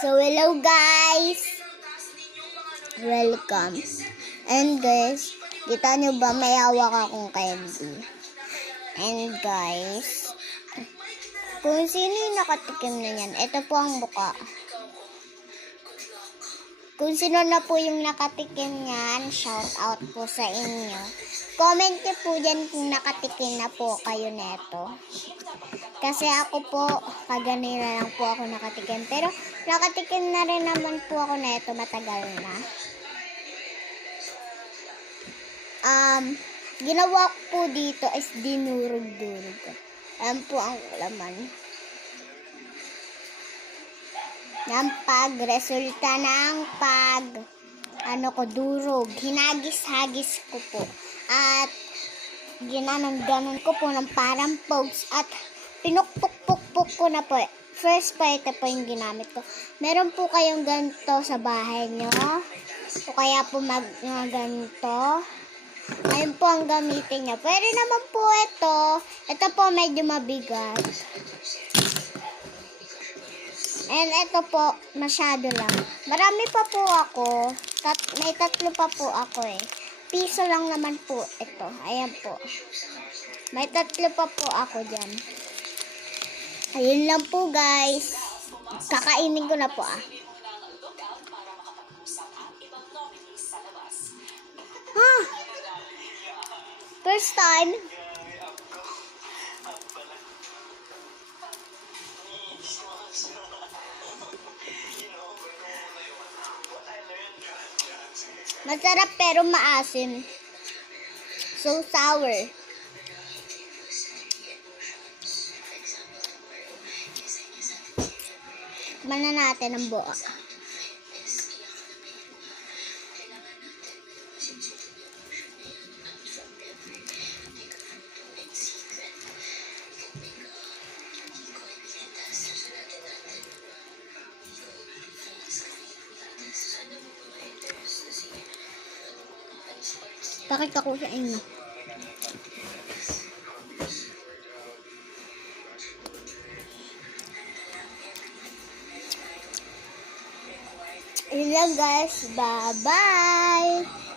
So, hello guys! Welcome. And guys, kita nyo ba may hawak akong candy? And guys, kung sino yung nakatikim na yan, ito po ang buka. Kung sino na po yung nakatikim yan, shout out po sa inyo. Comment nyo po dyan kung nakatikim na po kayo neto. Kasi ako po, kaganila lang po ako nakatikim. Pero nakatikim na rin naman po ako neto, matagal na. Ginawa ko po dito is dinurog-durog ko. Ayan po ang laman. Resulta ng durog. Hinagis-hagis ko po. At ginanon-ganon ko po ng parang pogs. At pinukpuk-puk ko na po. First po, ito po yung ginamit ko. Meron po kayong ganito sa bahay nyo. O kaya po ganito. Ayun po ang gamitin niya. Pwede naman po ito. Ito po medyo mabigat. And ito po, masyado lang. Marami pa po ako. May 3 pa po ako eh. Piso lang naman po ito. Ayan po. May 3 pa po ako dyan. Ayun lang po guys. Kakainin ko na po First time. Masarap pero maasim. So sour. Tikman natin ang buo. Bakit ako sa inyo? Yun lang guys. Bye-bye!